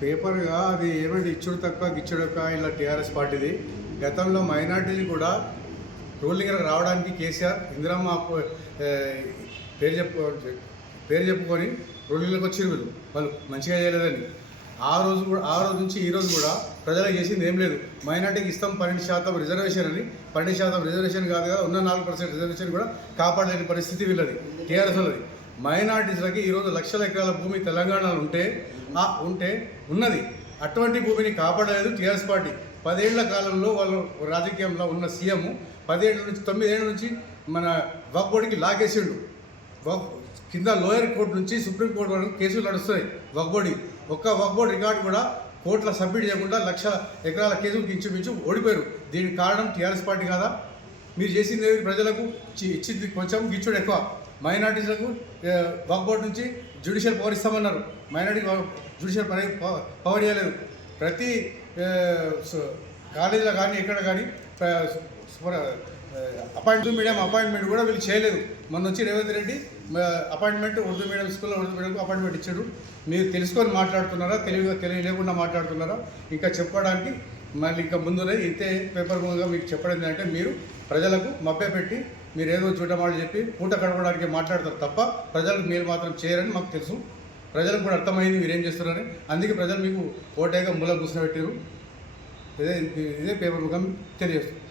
పేపర్గా అది ఏమంటే ఇచ్చుడు తక్కువ గిచ్చుడు తక్కువ ఇలా టీఆర్ఎస్ పార్టీది. గతంలో మైనార్టీలు కూడా రూలింగ్ రావడానికి కేసీఆర్ ఇందిరమ్మ పేరు చెప్పుకొని రూలింగ్లోకి వచ్చిరు. వాళ్ళు మంచిగా చేయలేదని ఆ రోజు నుంచి ఈ రోజు కూడా ప్రజలకు చేసింది ఏం లేదు. మైనార్టీకి ఇస్తాం 12% రిజర్వేషన్ అని, 12% రిజర్వేషన్ కాదు కదా, ఉన్న 4% రిజర్వేషన్ కూడా కాపాడలేని పరిస్థితి వీళ్ళది, టీఆర్ఎస్ వాళ్ళది. మైనార్టీస్లకి ఈరోజు లక్షల ఎకరాల భూమి తెలంగాణలో ఉంటే ఉన్నది. అటువంటి భూమిని కాపాడలేదు టీఆర్ఎస్ పార్టీ. 10 ఏళ్ల కాలంలో వాళ్ళు రాజకీయంలో ఉన్న సీఎం 9 ఏళ్ళ నుంచి మన వక్ఫ్ బోర్డుకి లాగేసిండు. కింద లోయర్ కోర్టు నుంచి సుప్రీంకోర్టు వరకు కేసులు నడుస్తున్నాయి వక్ఫ్ బోర్డు. ఒక్క వక్ఫ్ బోర్డు రికార్డు కూడా కోర్టులో సబ్మిట్ చేయకుండా లక్షల ఎకరాల కేసులు ఇంచుమించు ఓడిపోయారు. దీనికి కారణం టీఆర్ఎస్ పార్టీ కాదా? మీరు చేసింది ప్రజలకు ఇచ్చింది కొంచెం, గిచ్చుడు ఎక్కువ. మైనార్టీస్లకు వక్ఫ్ బోర్డు నుంచి జ్యుడిషియల్ పవర్ ఇస్తామన్నారు, మైనార్టీకి జ్యుడిషియల్ పవర్ ఇవ్వలేదు. ప్రతి కాలేజీలో కానీ ఎక్కడ కానీ మీడియం అపాయింట్మెంట్ కూడా వీళ్ళు చేయలేదు. మొన్న వచ్చి రేవంత్ రెడ్డి అపాయింట్మెంట్ ఉర్దూ మీడియం స్కూల్లో ఉర్దూ మీడియంకు అపాయింట్మెంట్ ఇచ్చాడు. మీరు తెలుసుకొని మాట్లాడుతున్నారా, తెలియలేకుండా మాట్లాడుతున్నారా? ఇంకా చెప్పడానికి మళ్ళీ ఇంకా ముందునే ఇంతే పేపర్ మూలంగా మీకు చెప్పడం ఏంటంటే, మీరు ప్రజలకు మభ్యపెట్టి మీరు ఏదో చూడమాటలు చెప్పి పూట గడపడానికి మాట్లాడతారు తప్ప ప్రజలకు మీరు మాత్రం చేయరని మాకు తెలుసు. ప్రజలకు కూడా అర్థమైంది మీరేం చేస్తున్నారని. అందుకే ప్రజలు మీకు ఓటేగా మూల కూర్చోబెట్టారు. ఇదే పేపర్ ముఖం తెలియజేస్తుంది.